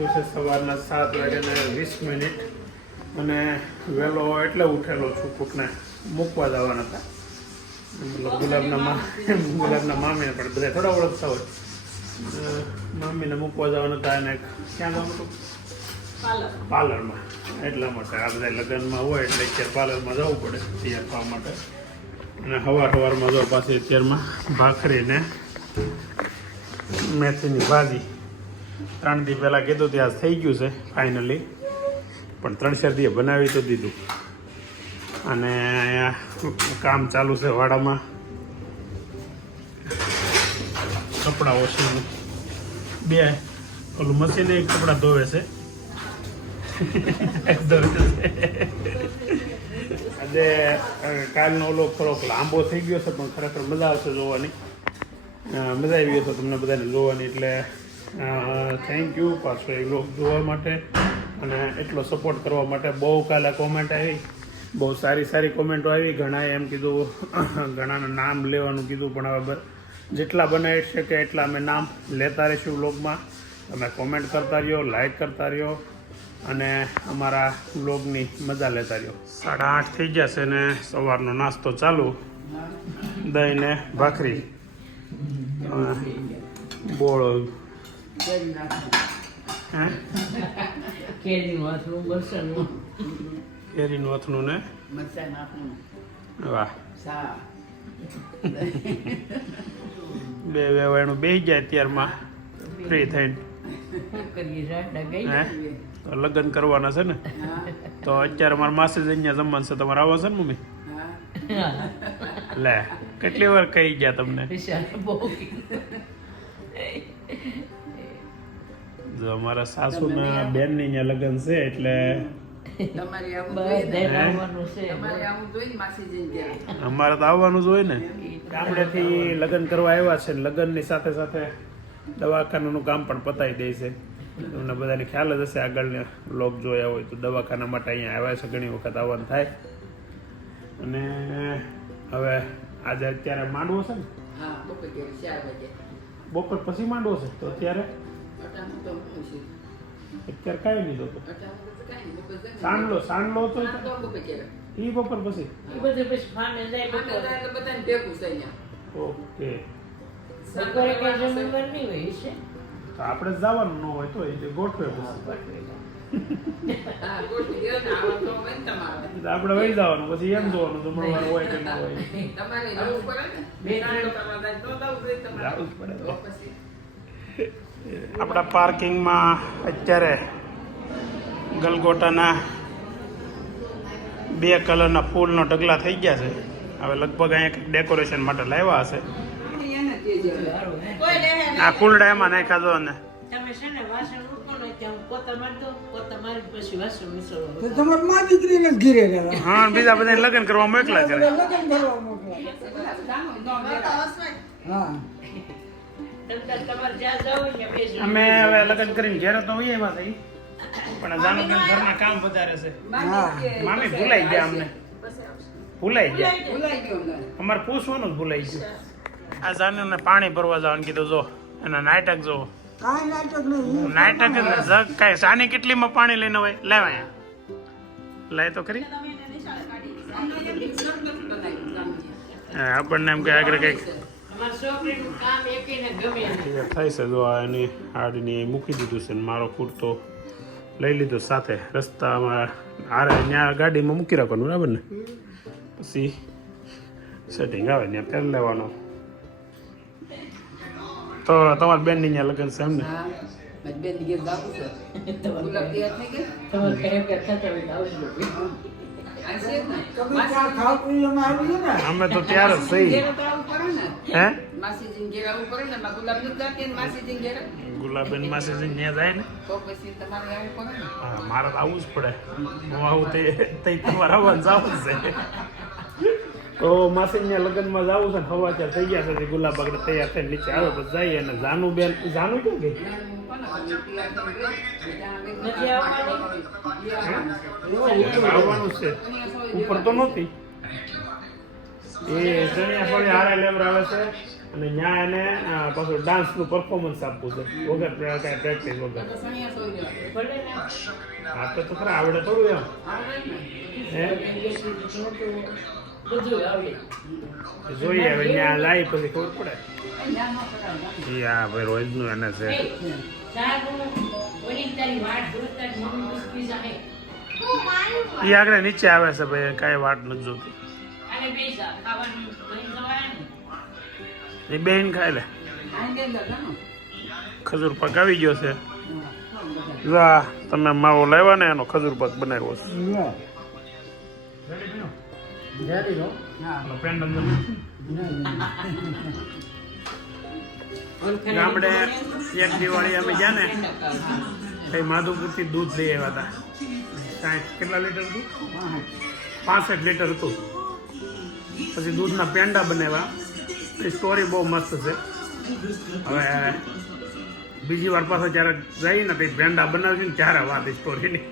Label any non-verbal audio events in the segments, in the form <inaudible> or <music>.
થયો છે સવારના સાત વાગ્યાને વીસ મિનિટ. અને વહેલો એટલે ઉઠેલો છું કોકને. મૂકવા જવાના હતા. મતલબ ગુલાબના મા ગુલાબના મામીને પણ બધા થોડા ઓળખતા હોય. મામીને મૂકવા જવાના હતા અને ક્યાં જવાનું હતું? પાર્લરમાં. એટલા માટે આ બધા લગ્નમાં હોય એટલે અત્યારે પાર્લરમાં જવું પડે તૈયાર થવા માટે. અને સવાર સવારમાં જો પાછી અત્યારમાં ભાખરીને મેથીની ભાજી. ત્રણ દી પહેલાં કીધું ત્યાં થઈ ગયું છે ફાઇનલી પણ ત્રણ ચાર દી બનાવી તો દીધું. અને અહીંયા કામ ચાલુ છે વાડામાં. કપડાં ઓછું બે, ઓલું મશીને કપડાં ધોવે છે. આજે કાલનો ઓલો થોડોક લાંબો થઈ ગયો છે, પણ ખરેખર મજા આવશે જોવાની. મજા આવી ગયો છે તમને બધાને જોવાની, એટલે થેન્ક યુ પાછો એ લોક જોવા માટે અને એટલો સપોર્ટ કરવા માટે બહુ કાલે કોમેન્ટ આવી. બહુ સારી સારી કોમેન્ટો આવી. ઘણાએ એમ કીધું <clears throat> ઘણાનું નામ લેવાનું કીધું પણ હવે જેટલા બનાવી શકે એટલા અમે નામ લેતા રહીશું બ્લોગમાં તમે કોમેન્ટ કરતા રહ્યો લાઈક કરતા રહ્યો અને અમારા બ્લોગની મજા લેતા રહ્યો. સાડા આઠ થઈ જશે ને સવારનો નાસ્તો ચાલુ. દહીં ને ભાખરી બોળ. હે? કેરીનું બરસનનું ને? વાહ. બે વેવાયણું બેસી જાય અત્યારમાં ફ્રી થઈને. તો લગ્ન કરવાના છે ને? તો અત્યારે મારા માસી જ અહીંયા જમવાનું છે. તમારે આવો છે ને મમ્મી? લે કેટલી વાર કહી ગયા તમને? જો અમારા સાસુના બેનની ની લગ્ન છે એટલે <laughs> તમારે છે. તમારે આવું જોઈએ અમારે તો આવવાનું જ હોય ને. ગામડેથી લગ્ન કરવા આવ્યા છે ને લગ્નની સાથે સાથે દવાખાનાનું કામ પણ પતાવી દે છે. તમને બધાને ખ્યાલ જ હશે આગળના લોક જોયા હોય તો દવાખાના માટે અહીંયા આવ્યા છે ઘણી વખત આવવાનું થાય. અને હવે આજે અત્યારે માંડવો છે ને? હા બપોર પછી માંડવો છે તો અત્યારે? તો અત્યારે કાંઈ તો તો નહીં, જમીને. સાંડલો સાંડલો તો સાંજનો બપોર એ બપોર પછી? એ બધે પછી ફામે જાય બપોર. એટલે બધાને ભેગું છે અહીંયા. ઓકે. બપોરે કઈ જમણવાર નહીં હોય છે? તો આપણે જવાનું ન હોય તો એ ગોઠવે પછી. આપણે વહી જવાનું પછી એમ જોવાનું જમણવાર હોય કે ન હોય. તમારે જવું પડે ને. આપણા પાર્કિંગમાં અત્યારે ગલગોટાના બે કલરના ફૂલનો ઢગલા થઈ ગયા છે. હવે લગભગ અહીંયા કંઈક ડેકોરેશન માટે લાવ્યા હશે. આ કુલડા એમાં નાખ્યા જો ને. તમે છે ને વાસણ ઉઠો ને ત્યાં હું બીજા બધા લગ્ન કરવા મોકલા છે. લગ્ન કરવા મોકલા પેલા જાનું નો લેવાય. હા. તમતાર તમારે જ્યાં જાવ ને બેસી અમે હવે લગ્ન કરીને ઘેર તો હોઈએ એમાં થઈ પણ જાનું બેન ઘરના કામ વધારે છે. મામી ભૂલાઈ ગયા અમને. ભૂલાઈ ગયા. ભૂલાઈ ગયું અમને. અમારે પૂછવાનું જ ભૂલાઈ ગયું. આ જાનુને પાણી ભરવા જવાનું કીધું જો એના નાટક જો નાટક નહીં નાટક જ ને જગ કાંઈ સાની કેટલીમાં પાણી લઈને હોય? લેવાય લાય તો ખરી. હા, આપણને એમ કે આગળ કંઈક થઈ છે જો આ એની હાડીની મૂકી દીધું છે ને મારો કુર્તો. લઈ લીધો સાથે. રસ્તામાં આરે ત્યાં ગાડીમાં મૂકી રાખવાનું બરાબર ને? પછી સેટિંગ આવે ત્યાં પહેરી લેવાનો. તો તમારી બેનની ની લગ્ન છે એમ ને? હા. મારી બેન ઘેર જાવું છે. ગુલાબ તૈયાર થઈ ગઈ તમારે કઈ કઈ થતા હોય તો આવજો આ છે જ ને. તમે ત્યાં ખાવપુરીમાં આવી ને? અમે તો ત્યારે જ સહી હે? માસીજીને ઘેર આવવું પડે ને મારા ગુલાબ જાતી ને માસીજીને ઘેર ગુલાબેન માસી ત્યાં જાય ને તો પછી તમારે આવવું પડે ને હા, મારે તો આવવું જ પડે હું આવું તે તે તમારે આવવાનું જવું જ છે તો માસીના લગ્નમાં જવું છે ને હવાચાર થઈ ગયા છે તે ગુલાબ આગળ તૈયાર થઈને નીચે આવે પછી જઈએ અને જાનું બેન જાનું કેમ ગઈ નથી આવવાની આવવાનું છે ઉપર તો નહોતી એ જણિયા ફળી હારે લેવડાવે છે અને ત્યાં એને પાછું ડાન્સનું પરફોર્મન્સ આપવું છે. વગર કાંઈ પ્રેક્ટિસ વગર. હા તો તો ખરા આવડે થોડું એમ. હે? જોઈએ હવે ત્યાં લાવી પછી ખબર પડે. આ ભાઈ રોજનું એને છે. એ, વાટ આગળ નીચે આવે છે ભાઈ કાંઈ વાત નથી જોતી. ખાવાનું. એ બેન ખાય લે. ખજૂર પાક આવી ગયો છે. વાહ, તમે માવો લાવ્યા ને એનો ખજૂર પાક બનાવ્યો છે. ગામડે એક દિવાળી અમે ગયા ને એ માધુપુરથી દૂધ લઈ આવ્યા હતા. સાઠ કેટલા લીટર હતું પાસઠ લીટર હતું. પછી દૂધના પેંડા બનાવ્યા. સ્ટોરી બહુ મસ્ત છે. હવે બીજી વાર પાછો જ્યારે જઈએ ને ભેંડા પેંડા બનાવી ને ત્યારે વાત સ્ટોરીની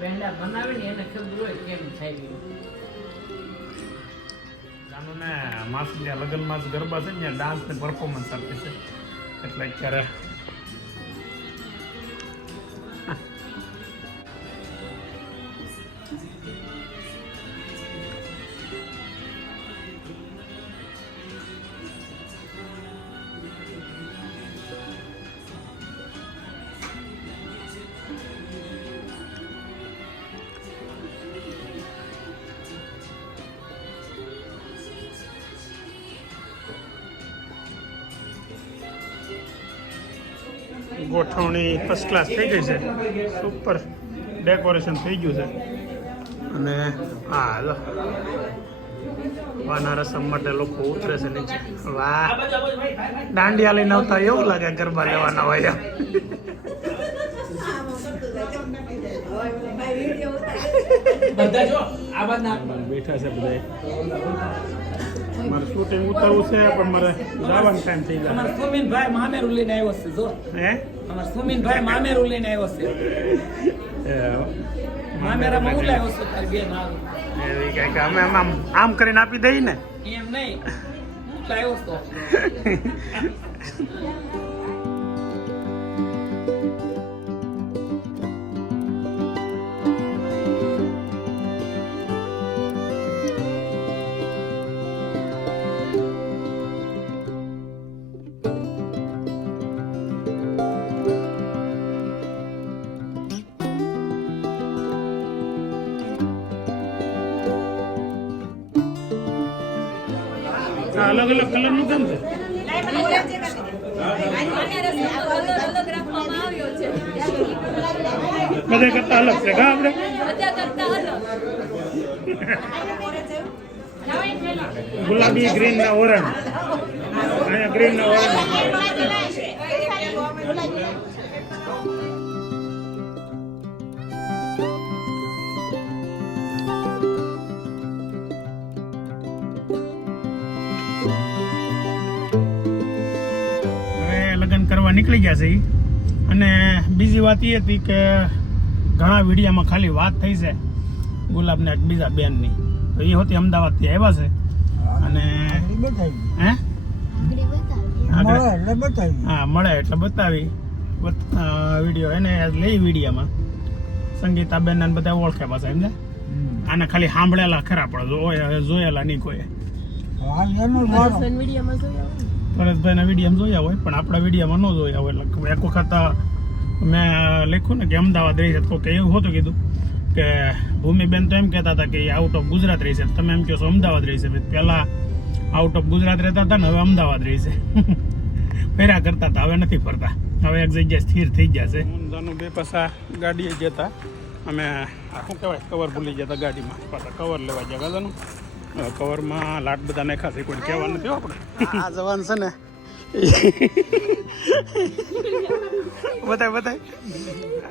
પેંડા બનાવે ને એને ખબર હોય કેમ લગ્નમાં ગરબા છે ને ત્યાં ડાન્સ ને પરફોર્મન્સ આપે છે. એટલે અત્યારે ગોઠવણી ફર્સ્ટ ક્લાસ થઈ ગઈ છે. સુપર ડેકોરેશન થઈ ગયું છે. અને હા હલો. વાના રસમ માટે લોકો ઉતરે છે નીચે. વાહ. દાંડિયા લઈને આવતા એવું લાગે ગરબા લેવાના હોય એમ. બધા જો આ બાદ ના બેઠા છે બધા. મારે શૂટિંગ ઉતારવું છે પણ મારે જવાનો ટાઈમ થઈ જાય સુમિનભાઈ મામેરું લઈને આવ્યો છે જો. હે? અમાર સુમિનભાઈ મામેરું લઈને આવ્યો છે. મામેરામાં હું લાવ્યો છું તારી બેન. એવી કંઈક અમે આમ આમ કરીને આપી દઈએ ને. એમ નહીં. હું લાવ્યો છું <laughs> અલગ અલગ કલરનું કેમ છે? બધા કરતા અલગ છે કા આપણે? ગુલાબી ગ્રીન ના ઓરેન્જ. અહીંયા ગ્રીન ના ઓરેન્જ. નીકળી ગયા છે ઈ. અને બીજી વાત એ હતી કે ઘણા વિડીયામાં ખાલી વાત થઈ છે ગુલાબને એક બીજા બેનની. તો એ હોતી અમદાવાદથી આવ્યા છે. અને હે? હા મળે એટલે બતાવી. વીડિયો એને લઈ વિડીયામાં. સંગીતાબેન ને બધા ઓળખે પાછા એમને? આને ખાલી સાંભળેલા ખરા પણ જોયા જોયેલા નહીં કોઈ. પરેશભાઈના વીડિયો જોયા હોય, પણ આપણા વિડીયામાં ન જોયા હોય. એટલે એક વખત મેં લખ્યું ને કે અમદાવાદ રહી છે. તો કે એવું હતું કીધું કે ભૂમિબેન તો એમ કહેતા હતા કે એ આઉટ ઓફ ગુજરાત રહી છે. તમે એમ કહો છો અમદાવાદ રહી છે. પહેલા આઉટ ઓફ ગુજરાત રહેતા હતા ને હવે અમદાવાદ રહી છે. <laughs> ફેરા કરતા હતા, હવે નથી ફરતા. હવે એક જગ્યાએ સ્થિર થઈ ગયા છે. જાનું બે પાછા ગાડીએ જતા. અમે શું કહેવાય? કવર ભૂલી જતા ગાડીમાં. પાછા કવર લેવા ગયા ગાજાનું કવરમાં લાટ બધા નાખ્યા છે કોઈ કહેવા નથી આપણે. આ જવાન છે ને. બતાય બતાય.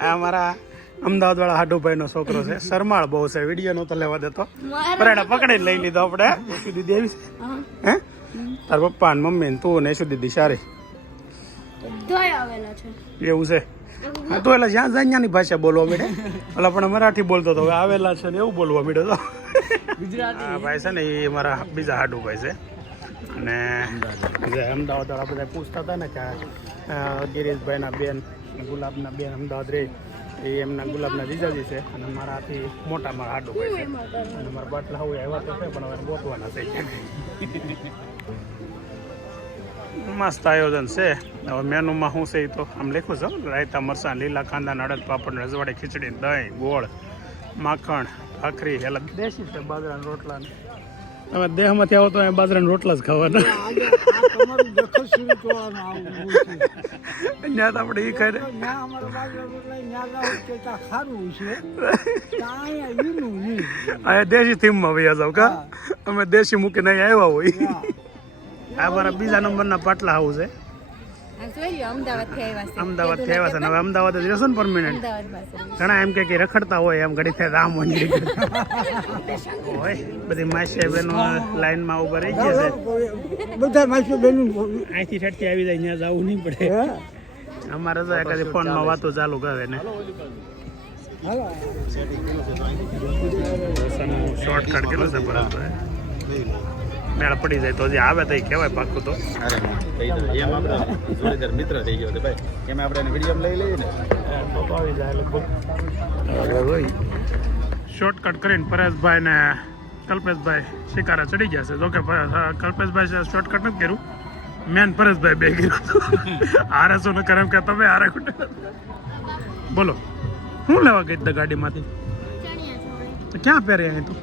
આ મારા અમદાવાદ વાળા હાડુભાઈ નો છોકરો છે. શરમાળ બહુ છે વીડિયો નતો લેવા દેતો. પરાડા પકડી લઈ લીધો આપણે. યશુ દીદી આવી છે? હે. તાર પપ્પા ને મમ્મી ને તું ને સુધી દીદી સારી. ધોઈ આવેલા છે. એવું છે? હા તો એટલે જ્યાં જાય ત્યાંની ભાષા બોલવા મળે. એટલે પણ મરાઠી બોલતો તો આવેલા છે ને એવું બોલવા મળ્યો તો. હા ભાઈ છે ને એ મારા બીજા હાડુભાઈ છે. અને જે અમદાવાદ વાળા બધા પૂછતા હતા ને કે ગિરીશભાઈના બેન ગુલાબના બેન અમદાવાદ રહે એ એમના ગુલાબના જીજાજી છે. અને મારાથી મોટા મારા હાડુભાઈ છે. અને મારા બાટલા હોય આવ્યા તો છે પણ હવે ગોતવાના છે. મસ્ત આયોજન છે. હવે મેનુમાં શું છે એ તો આમ લખ્યું છે રાયતા મરચાં લીલા કાંદા અડદ પાપડ રજવાડી ખીચડી દહીં ગોળ માખણ ભાખરી એટલે દેશી છે બાજરાના રોટલા તમે દેહમાંથી આવો તો અહીંયા બાજરાના રોટલા જ ખાવાના. ત્યાં તો આપણે એ ખાઈ ત્યાં અમારા બાજુ એટલે ત્યાં જાવ કે ત્યાં ખારું છે. ત્યાં અહીંયા દેશી થીમમાં વયા જાવ કા? અમે દેશી મૂકીને અહીંયા આવ્યા હોય. આ મારા બીજા નંબરના પાટલા હાઉસ છે. અમદાવાદથી આવ્યા છે. આવ્યા છે. ને હવે અમદાવાદ જ રહેશો ને પરમિનન્ટ ઘણા એમ કે કે રખડતા હોય એમ ઘડી થાય રામ મંદિર હોય બધી માસી બહેનો લાઈનમાં ઊભા રહી ગયા છે. બધા માસી બેનું અહીંથી આવી જાય ત્યાં જવું નહીં પડે. અમારે તો એકાદી ફોનમાં વાતો ચાલુ કરે ને. હાલો શોર્ટકટ કેટલો છે? ભરતભાઈ મેળ પડી જાય તો જે આવે તો એ કહેવાય પાકું તો. અરે થઈ જાય એમ આપણે જોડીદાર મિત્ર થઈ ગયો ભાઈ. એમ આપણે વીડિયો લઈ લઈએ ને. આવી જાય શોર્ટકટ કરીને પરેશભાઈ ને કલ્પેશભાઈ શિકારા ચડી ગયા છે. જોકે કલ્પેશભાઈ શોર્ટકટ નથી કર્યું. મેન પરેશભાઈ બે કર્યું. હારે શું ન કરે એમ કે તમે હારે ખોટે. બોલો શું લેવા ગઈ ગાડીમાંથી? તો ક્યાં પહેરે અહીં તું?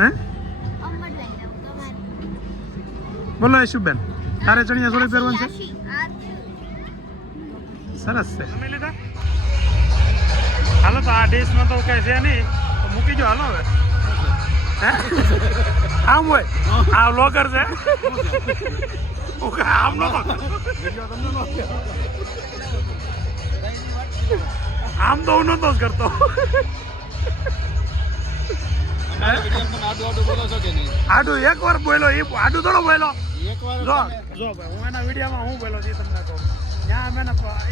હે? બોલો યશુબેન તારે ચણિયા ચોળી પહેરવાનું છે? સરસ છે. હાલો તો આ ડીશમાં તો કઈ છે નહીં તો મૂકી જો હાલો હવે. આમ હોય? આ લોકર છે? આમ નો આમ તો હું નતો જ કરતો. આડું આડું બોલો છો કે નહીં આડું એક વાર બોલો એ આડું થોડો બોલો જો જો ભાઈ હું એના વિડીયોમાં હું બોલ્યો છું તમને કહું. ત્યાં અમે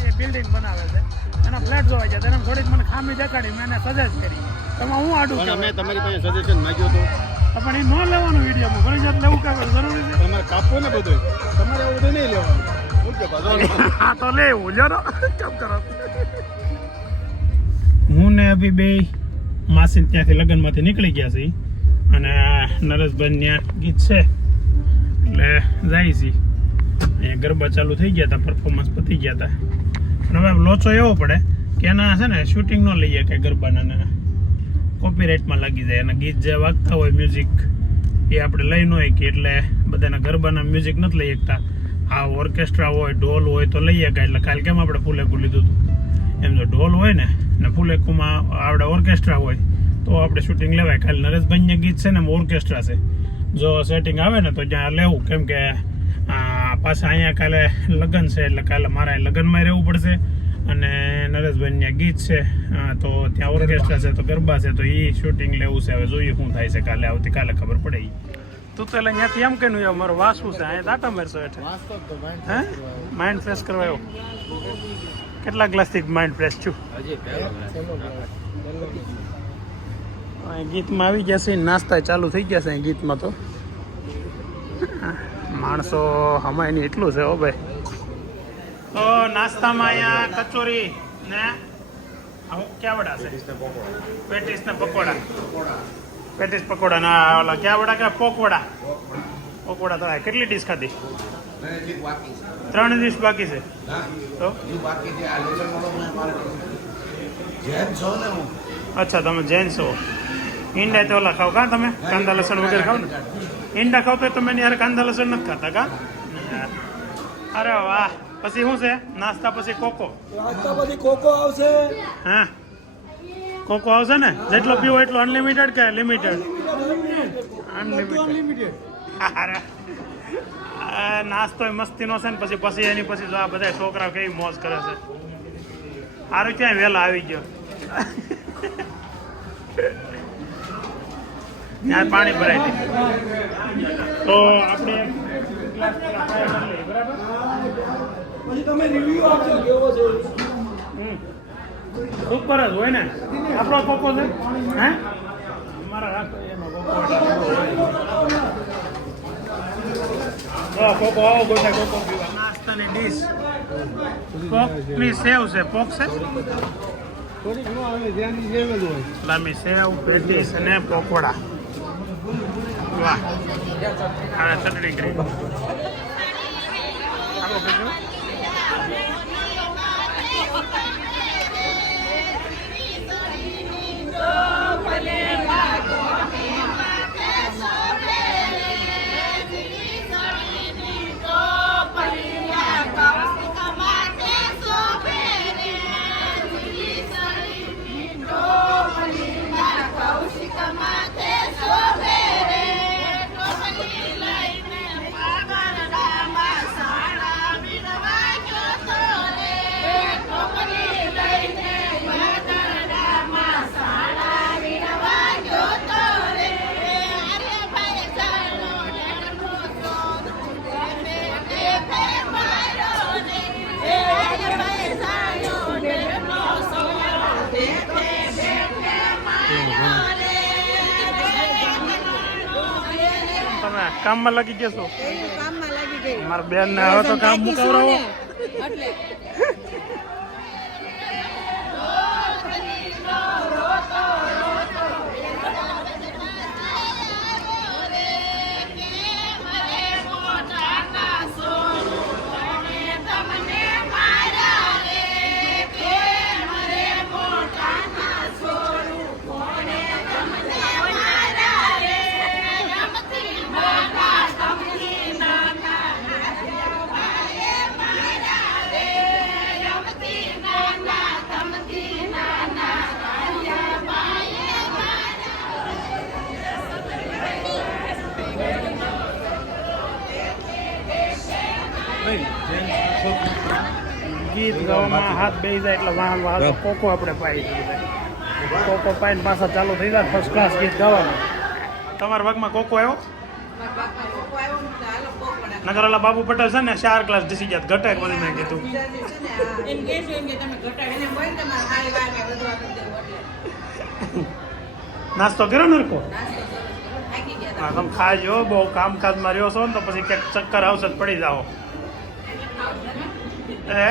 એ બિલ્ડિંગ બનાવે છે. એના ફ્લેટ જોવા ગયા તેને થોડીક મને ખામી દેખાડી મેં એને સજેસ્ટ કરી. તમે હું આડું અમે તમારી પાસે સજેશન માંગ્યો તો. પણ એ ન લેવાનું વિડીયોમાં. જાય લેવું કાંઈ જરૂરી છે. તમારે ને બધું તમારે એવું બધું નહીં લેવાનું. <laughs> હા તો લેવું. લ્યો કેમ કરો? હું ને અભી બે માસી ત્યાંથી લગ્નમાંથી નીકળી ગયા છે અને નરેશભાઈ ત્યાં ગીત છે. એટલે જાય છે. અહીંયા ગરબા ચાલુ થઈ ગયા હતા પરફોર્મન્સ પતી ગયા હતા. પણ હવે લોચો એવો પડે કે એના છે ને શૂટિંગ ન લઈએ કે ગરબાના કોપીરાઇટમાં લાગી જાય. અને ગીત જે વાગતા હોય મ્યુઝિક એ આપણે લઈ ન હોય કે એટલે બધાના ગરબાના મ્યુઝિક નથી લઈ શકતા. આ ઓર્કેસ્ટ્રા હોય, ઢોલ હોય તો લઈ શકાય. એટલે કાલે કેમ આપણે ફૂલેકું લીધું હતું? એમ જો ઢોલ હોય ને ને ફૂલેકુમાં આપણે ઓર્કેસ્ટ્રા હોય તો આપણે શૂટિંગ લેવાય. કાલે નરેશભાઈને ગીત છે ને ઓર્કેસ્ટ્રા છે. જો સેટિંગ આવે ને તો ત્યાં લેવું. કેમ કે પાછા અહીંયા કાલે લગ્ન છે એટલે કાલે મારે લગ્નમાં રહેવું પડશે. અને નરેશભાઈ ત્યાં ગીત છે તો ત્યાં ઓર્કેસ્ટ્રા છે તો ગરબા છે તો એ શૂટિંગ લેવું છે. હવે જોઈએ શું થાય છે કાલે આવતીકાલે ખબર પડે એ તું તો એટલે અહીંયાથી એમ કહ્યું યાર મારો વાસવું છે અહીંયા દાટા મારશો એટલે હે? માઇન્ડ ફ્રેશ કરવા આવ્યો. કેટલા ગ્લાસથી માઇન્ડ ફ્રેશ છું. અહીં ગીતમાં આવી ગયા છે નાસ્તા ચાલુ થઈ ગયા છે અહીં ગીતમાં તો. માણસો હમાય નહીં એટલું છે હો ભાઈ. તો નાસ્તામાં અહીંયા કચોરી ને આ હું ક્યાં વડા છે? પેટીસ ને પકોડા. પેટીસ પકોડા. ના ઓલા ક્યાં વડા? કે પોક વડા તળાય કેટલી ડીશ ખાધી? ત્રણ ડીશ બાકી છે? તો? અચ્છા તમે જૈન છો. ઈંડા તો ઓલા ખાવ કા તમે? કાંદા લસણ વગેરે ખાવ ને? ઈંડા ખાવ તો તમે યાર કાંદા લસણ નથી ખાતા કા? અરે વાહ. પછી શું છે? નાસ્તા પછી કોકો? નાસ્તા પછી કોકો આવશે. હા. કોકો આવશે ને? જેટલો પીવો એટલો અનલિમિટેડ કે લિમિટેડ અનલિમિટેડ નાસ્તો મસ્તીનો છે ને પછી પછી એની પછી જો આ બધા છોકરાઓ કેવી મોજ કરે છે. સારું ક્યાંય વહેલા આવી ગયો. ત્યાં પાણી ભરાય તો આપણે પછી તમે રિવ્યુ આપજો કેવો છે હમ. સુપર જ હોય ને. આપણો કોકો છે? હે? અમારા એનો કોકો એટલે આપણો હોય. જો કોકો આવો ગોતા કોકો પીવા. નાસ્તાની ડીશ પોકની સેવ છે પોક છે? લાંબી સેવ પેટીસ અને પકોડા. વાહ. અને ચટણી કરી. બીજું. કામમાં લાગી ગયા છો? કામમાં લાગી ગઈ મારા બેન ને હવે તો કામ મુકાવરાવો જાય એટલે વાહન વાહન કોકો આપણે પાઈ દઈએ કોકો પાઈને પાછા ચાલુ થઈ જાય ફર્સ્ટ ક્લાસ ગીત ગાવાનું. તમારા ભાગમાં કોકો આવ્યો? નગરવાલા બાબુ પટેલ છે ને ચાર ક્લાસ ડીસી ગયા ઘટાય બધી મેં કીધું. નાસ્તો કર્યો ને કો નાસ્તો સરસ કરો થાકી ગયા હા તમે ખાજો બહુ કામકાજમાં રહ્યો છો ને તો પછી ક્યાંક ચક્કર આવશે પડી જાઓ. એ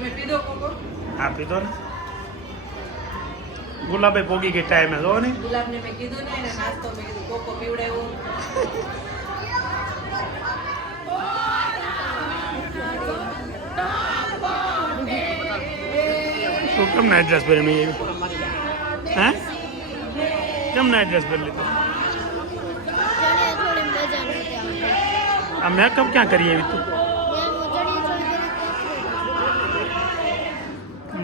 તમે પીધો કોકો? હા પીધો ને. ગુલાબે પોગી ગઈ ટાઈમે જો ને. ગુલાબને મેં કીધું ને એને નાસ્તો મેં કીધું કોકો પીવડાવ્યો તું કેમ ના એડ્રેસ ભરી નહીં આવી હે? કેમ ના એડ્રેસ ભરી લીધું? આ મેકઅપ ક્યાં કરી આવી તું એમ ચણિયા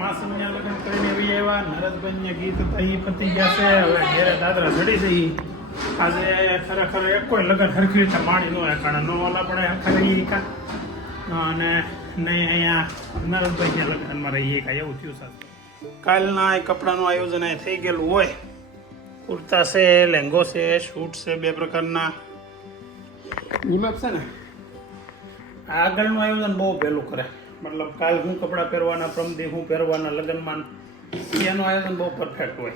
માસુમિયા લગ્ન કરીને આવી આવ્યા ગીત તો અહીં પતી ગયા છે. હવે ઘેરે દાદરા ચડી છે. આજે ખરેખર એક કોઈ લગ્ન હરખી રીતે માણી ન હોય કારણ નો ઓલા પડે ખરી કા. અને નહીં અહીંયા નરદભાઈના લગ્નમાં રહીએ કાંઈ એવું થયું સાચું કાલના એ કપડાનું આયોજન એ થઈ ગયેલું હોય. કુર્તા છે લેંગો છે શૂટ છે બે પ્રકારના. ગુલાબ છે ને? આગળનું આયોજન બહુ પહેલું કરે. મતલબ કાલ હું કપડાં પહેરવાના પ્રમદી હું પહેરવાના લગ્નમાં એનું આયોજન બહુ પરફેક્ટ હોય.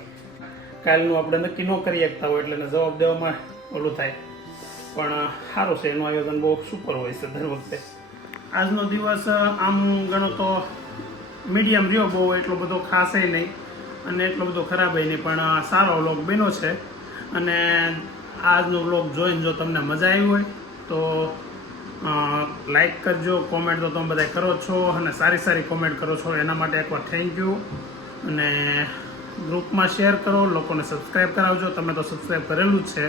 કાલનું આપણે નક્કી ન કરી શકતા હોય એટલે જવાબ દેવામાં ઓલું થાય. પણ સારું છે, એનું આયોજન બહુ સુપર હોય છે દર વખતે. આજનો દિવસ આમ ગણો તો મીડિયમ રહ્યો બહુ, એટલો બધો ખાસ નહીં. અને એટલો બધો ખરાબ નહીં, પણ સારો વ્લોગ બન્યો છે. અને આજનો વ્લોગ જોઈને જો તમને મજા આવી હોય, તો લાઈક કરજો કોમેન્ટ તો તમે બધા કરો છો અને સારી સારી કોમેન્ટ કરો છો. એના માટે એકવાર થેન્ક યુ અને ગ્રુપમાં શેર કરો, લોકોને સબસ્ક્રાઈબ કરાવજો. તમે તો સબસ્ક્રાઈબ કરેલું જ છે.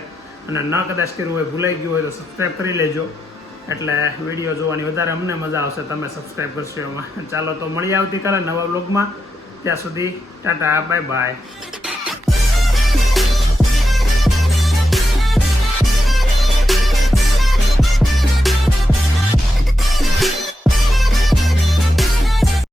અને ન કદાચ કર્યું હોય, ભૂલાઈ ગયું હોય તો સબસ્ક્રાઈબ કરી લેજો. એટલે વીડિયો જોવાની વધારે અમને મજા આવશે, તમે સબસ્ક્રાઈબ કરશો એમાં. ચાલો તો મળીએ આવતીકાલે નવા બ્લોગમાં ત્યાં સુધી ટાટા બાય બાય